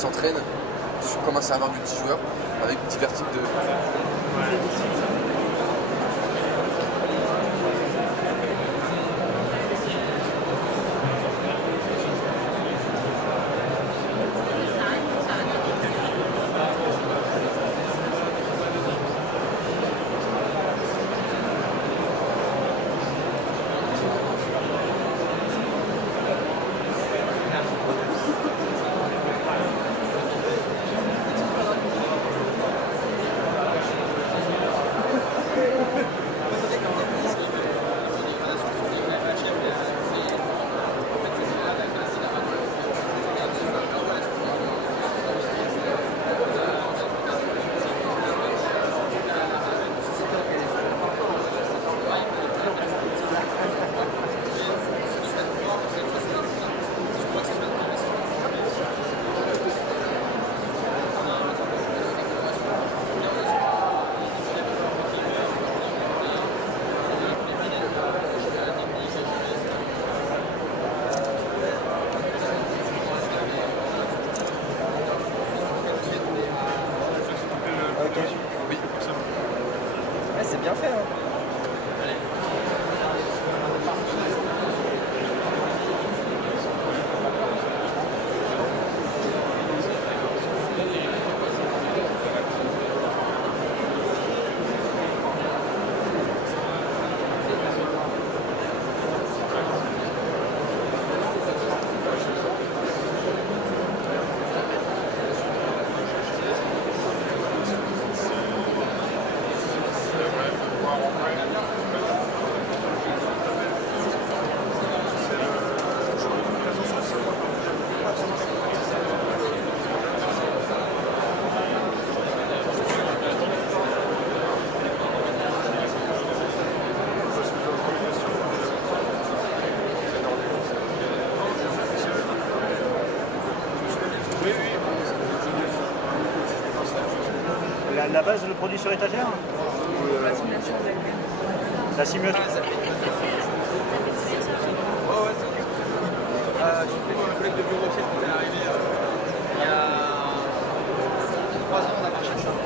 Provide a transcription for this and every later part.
s'entraînent comme un serveur multijoueur avec divers types de... Oui. Ouais, c'est bien fait. Hein. La base, le produit sur étagère La simulation La simulation. j'ai fait une collègue de bureau aussi qui est arrivé il y a 3 ans, on a marché le champ.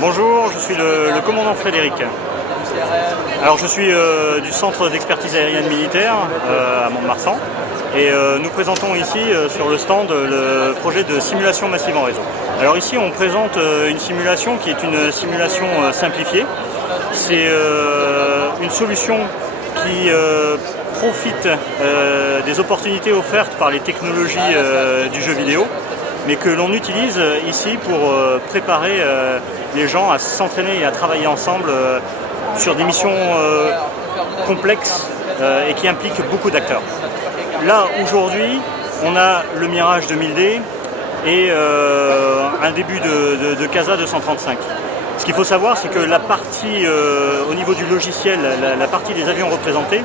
Bonjour, je suis le commandant Frédéric. Alors je suis du centre d'expertise aérienne militaire à Mont-de-Marsan et nous présentons ici sur le stand le projet de simulation massive en réseau. Alors ici on présente une simulation qui est une simulation simplifiée. C'est une solution qui profite des opportunités offertes par les technologies du jeu vidéo, mais que l'on utilise ici pour préparer les gens à s'entraîner et à travailler ensemble sur des missions complexes et qui impliquent beaucoup d'acteurs. Là, aujourd'hui, on a le Mirage 2000D et un début de CASA 235. Ce qu'il faut savoir, c'est que la partie, au niveau du logiciel, la partie des avions représentés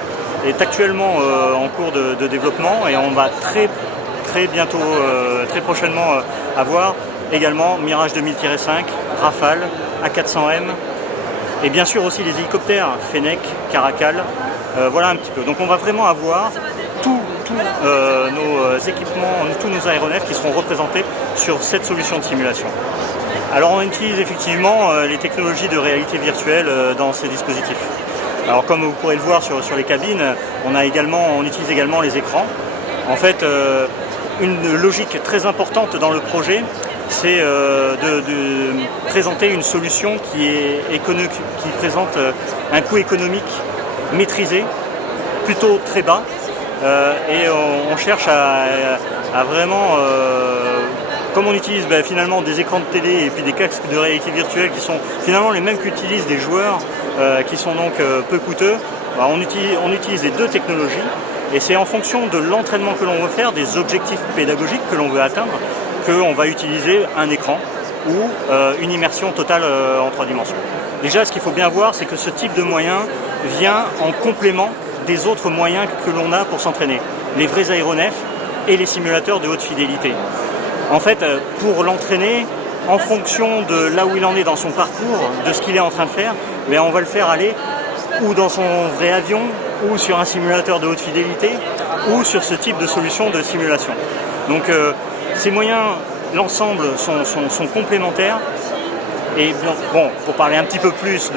est actuellement en cours de développement et on va très bientôt, très prochainement avoir également Mirage 2000-5, Rafale, A400M et bien sûr aussi les hélicoptères Fennec, Caracal, voilà un petit peu. Donc on va vraiment avoir tous nos équipements, tous nos aéronefs qui seront représentés sur cette solution de simulation. Alors on utilise effectivement les technologies de réalité virtuelle dans ces dispositifs. Alors comme vous pourrez le voir sur les cabines, on utilise également les écrans. En fait, une logique très importante dans le projet, c'est de présenter une solution qui présente un coût économique maîtrisé, plutôt très bas, et on cherche à vraiment, comme on utilise finalement des écrans de télé et puis des casques de réalité virtuelle qui sont finalement les mêmes qu'utilisent des joueurs qui sont donc peu coûteux, on utilise les deux technologies et c'est en fonction de l'entraînement que l'on veut faire, des objectifs pédagogiques que l'on veut atteindre, qu'on va utiliser un écran ou une immersion totale en 3 dimensions. Déjà, ce qu'il faut bien voir, c'est que ce type de moyen vient en complément des autres moyens que l'on a pour s'entraîner, les vrais aéronefs et les simulateurs de haute fidélité. En fait, pour l'entraîner, en fonction de là où il en est dans son parcours, de ce qu'il est en train de faire, mais on va le faire aller ou dans son vrai avion, ou sur un simulateur de haute fidélité, ou sur ce type de solution de simulation. Donc ces moyens, l'ensemble sont complémentaires. Et bon, pour parler un petit peu plus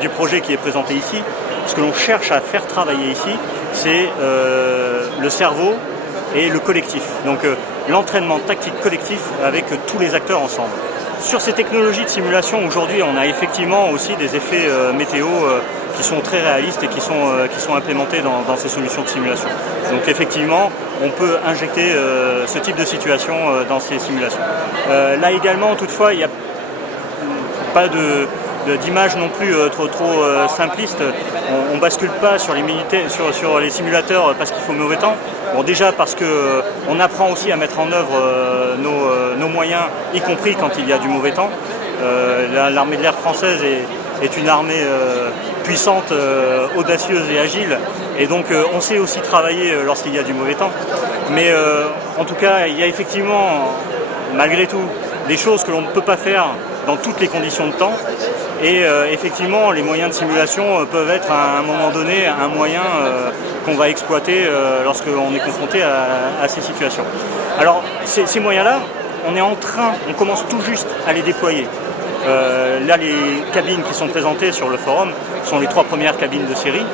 du projet qui est présenté ici, ce que l'on cherche à faire travailler ici, c'est le cerveau et le collectif. Donc l'entraînement tactique collectif avec tous les acteurs ensemble. Sur ces technologies de simulation, aujourd'hui, on a effectivement aussi des effets météo qui sont très réalistes et qui sont implémentés dans ces solutions de simulation. Donc effectivement, on peut injecter ce type de situation dans ces simulations. Là également, toutefois, il n'y a pas d'image non plus trop simpliste. On bascule pas sur les simulateurs parce qu'il faut mauvais temps. Bon, déjà parce que on apprend aussi à mettre en œuvre nos moyens, y compris quand il y a du mauvais temps. L'armée de l'air française est une armée puissante, audacieuse et agile, et donc on sait aussi travailler lorsqu'il y a du mauvais temps. Mais en tout cas, il y a effectivement, malgré tout, des choses que l'on ne peut pas faire dans toutes les conditions de temps. Et effectivement, les moyens de simulation peuvent être à un moment donné un moyen qu'on va exploiter lorsqu'on est confronté à ces situations. Alors, ces moyens-là, on commence tout juste à les déployer. Là, les cabines qui sont présentées sur le forum sont les 3 premières cabines de série.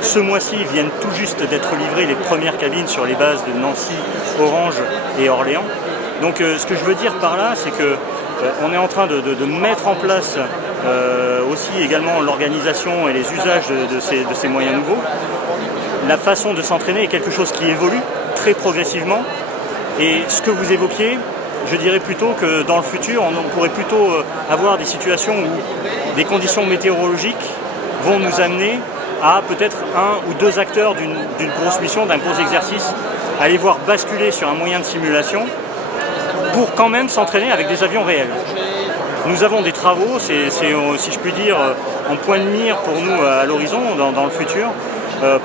Ce mois-ci viennent tout juste d'être livrées les premières cabines sur les bases de Nancy, Orange et Orléans. Donc ce que je veux dire par là, c'est que on est en train de mettre en place aussi également l'organisation et les usages de ces moyens nouveaux. La façon de s'entraîner est quelque chose qui évolue très progressivement. Et ce que vous évoquiez, je dirais plutôt que dans le futur, on pourrait plutôt avoir des situations où des conditions météorologiques vont nous amener à peut-être 1 ou 2 acteurs d'une grosse mission, d'un gros exercice, à les voir basculer sur un moyen de simulation pour quand même s'entraîner avec des avions réels. Nous avons des travaux, c'est si je puis dire en point de mire pour nous à l'horizon, dans le futur,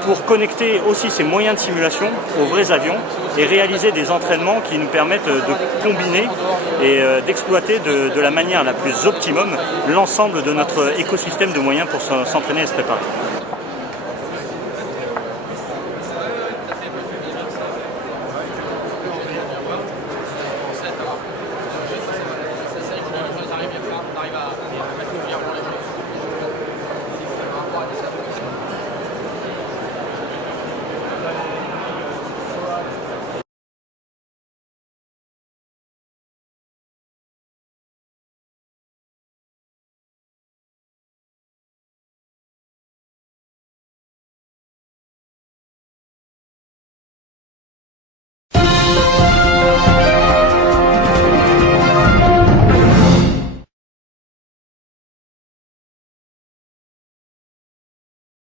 pour connecter aussi ces moyens de simulation aux vrais avions et réaliser des entraînements qui nous permettent de combiner et d'exploiter de la manière la plus optimum l'ensemble de notre écosystème de moyens pour s'entraîner et se préparer. On arrive à